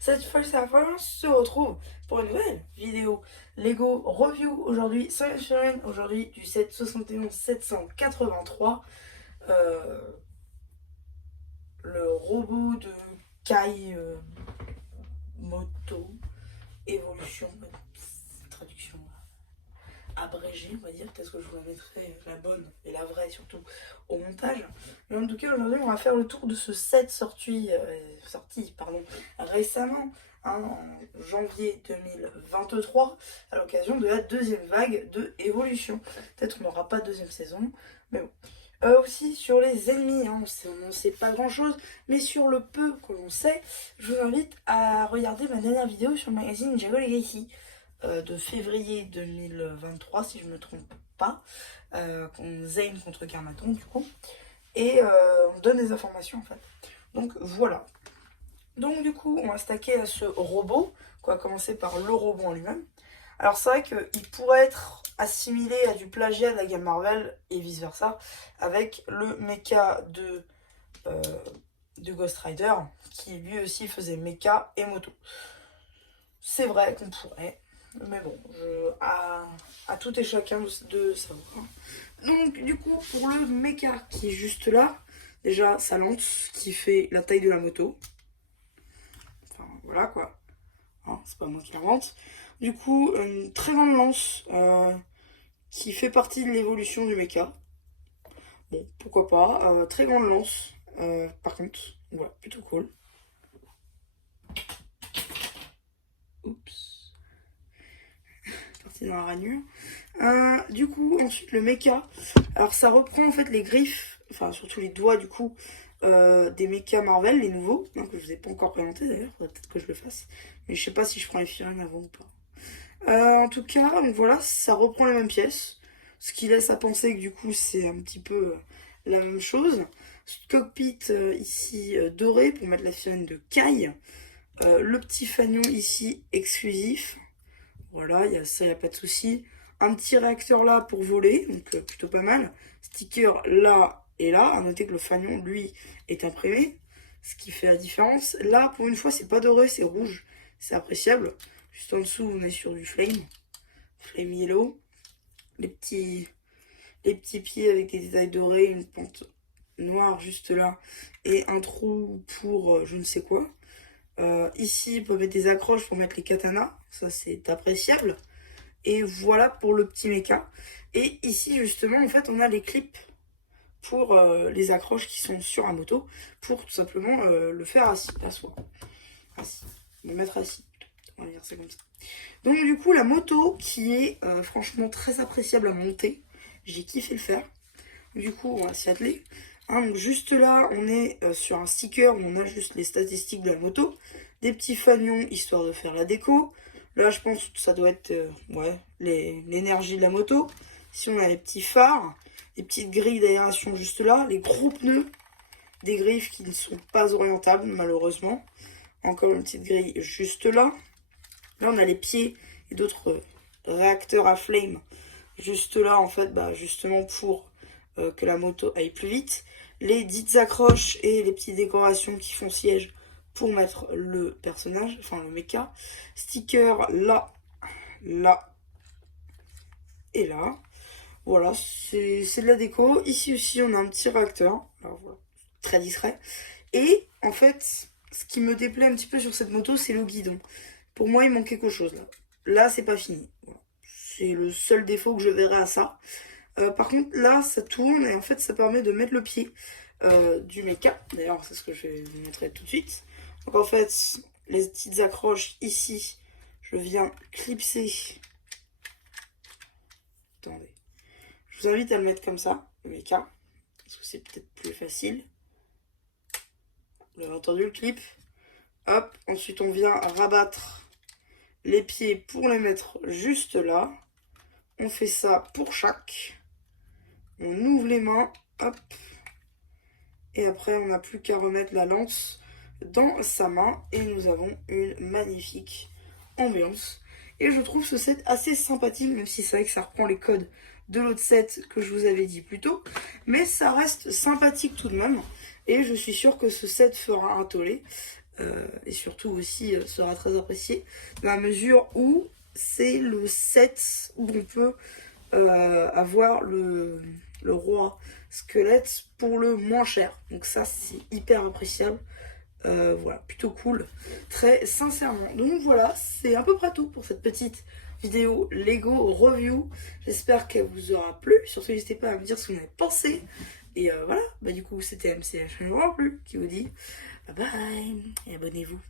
Cette fois, ça va, on se retrouve pour une nouvelle vidéo Lego Review. Aujourd'hui, sur aujourd'hui du set 71 783. Euh, le robot de Kai Moto Evolution. Traduction abrégée, on va dire. Peut-être que je vous la mettrai la bonne et la vraie surtout au montage. Mais en tout cas, aujourd'hui, on va faire le tour de ce set sorti récemment, hein, en janvier 2023, à l'occasion de la deuxième vague de Evolution. Peut-être qu'on n'aura pas de deuxième saison, mais bon. Aussi sur les ennemis, hein, on ne sait pas grand chose, mais sur le peu que l'on sait, je vous invite à regarder ma dernière vidéo sur le magazine Jago Legacy de février 2023, si je ne me trompe pas, Zane contre Garmaton du coup, et on donne des informations en fait. Donc voilà. Donc du coup, on va stacker à ce robot, on va commencer par le robot en lui-même. Alors c'est vrai qu'il pourrait être assimilé à du plagiat de la gamme Marvel et vice versa, avec le mecha de Ghost Rider, qui lui aussi faisait mecha et moto. C'est vrai qu'on pourrait, mais bon, à tout et chacun de savoir. Donc du coup, pour le mecha qui est juste là, déjà sa lance qui fait la taille de la moto. Enfin voilà quoi, hein, c'est pas moi qui l'invente. Du coup, une très grande lance qui fait partie de l'évolution du mecha. Bon, pourquoi pas. Très grande lance, par contre. Voilà, plutôt cool. Oups. Parti dans la ranure. Du coup, ensuite, le mecha. Alors, ça reprend en fait les griffes, enfin, surtout les doigts, du coup, des mechas Marvel, les nouveaux, hein, que je vous ai pas encore présenté d'ailleurs. Faudrait peut-être que je le fasse. Mais je sais pas si je prends les figurines avant ou pas. En tout cas, donc voilà, ça reprend les mêmes pièces. Ce qui laisse à penser que du coup, c'est un petit peu la même chose. Cockpit ici doré pour mettre la figurine de Kai. Le petit fanion ici exclusif. Voilà, il y a ça, il n'y a pas de souci. Un petit réacteur là pour voler, donc plutôt pas mal. Sticker là et là. À noter que le fanion, lui, est imprimé, ce qui fait la différence. Là, pour une fois, c'est pas doré, c'est rouge. C'est appréciable. Juste en dessous, on est sur du flame. Flame yellow. Les petits pieds avec des détails dorés, une pente noire juste là. Et un trou pour je ne sais quoi. Ici, on peut mettre des accroches pour mettre les katanas. Ça, c'est appréciable. Et voilà pour le petit mecha. Et ici, justement, en fait, on a les clips pour les accroches qui sont sur un moto. Pour tout simplement le faire assis, à soi. Assis. Le mettre assis. On va dire ça comme ça. Donc, du coup, la moto qui est franchement très appréciable à monter. J'ai kiffé le faire. Du coup, on va s'y atteler. Hein, donc juste là, on est sur un sticker où on a juste les statistiques de la moto. Des petits fanions, histoire de faire la déco. Là, je pense que ça doit être l'énergie de la moto. Ici, on a les petits phares. Des petites grilles d'aération juste là. Les gros pneus. Des griffes qui ne sont pas orientables, malheureusement. Encore une petite grille juste là. Là, on a les pieds et d'autres réacteurs à flame. Juste là, en fait, justement pour que la moto aille plus vite. Les dites accroches et les petites décorations qui font siège pour mettre le personnage, enfin le mecha. Sticker là, là et là. Voilà, c'est de la déco. Ici aussi, on a un petit réacteur. Alors voilà, très discret. Et en fait, ce qui me déplaît un petit peu sur cette moto, c'est le guidon. Pour moi, il manque quelque chose là. Là, c'est pas fini. Voilà. C'est le seul défaut que je verrai à ça. Par contre, là, ça tourne et en fait, ça permet de mettre le pied du mecha. D'ailleurs, c'est ce que je vais vous montrer tout de suite. Donc, en fait, les petites accroches ici, je viens clipser. Attendez. Je vous invite à le mettre comme ça, le mecha, parce que c'est peut-être plus facile. Vous avez entendu le clip. Hop, ensuite, on vient rabattre les pieds pour les mettre juste là. On fait ça pour chaque. On ouvre les mains, hop. Et après, on n'a plus qu'à remettre la lance dans sa main. Et nous avons une magnifique ambiance. Et je trouve ce set assez sympathique, même si c'est vrai que ça reprend les codes de l'autre set que je vous avais dit plus tôt. Mais ça reste sympathique tout de même. Et je suis sûre que ce set fera un tollé. et surtout aussi sera très apprécié dans la mesure où c'est le set où on peut avoir le roi squelette pour le moins cher. Donc ça c'est hyper appréciable. Voilà, plutôt cool, très sincèrement. Donc voilà, c'est à peu près tout pour cette petite vidéo Lego review. J'espère qu'elle vous aura plu. Surtout n'hésitez pas à me dire ce que vous en avez pensé. Et voilà, bah du coup c'était MCH qui vous dit bye bye et abonnez-vous.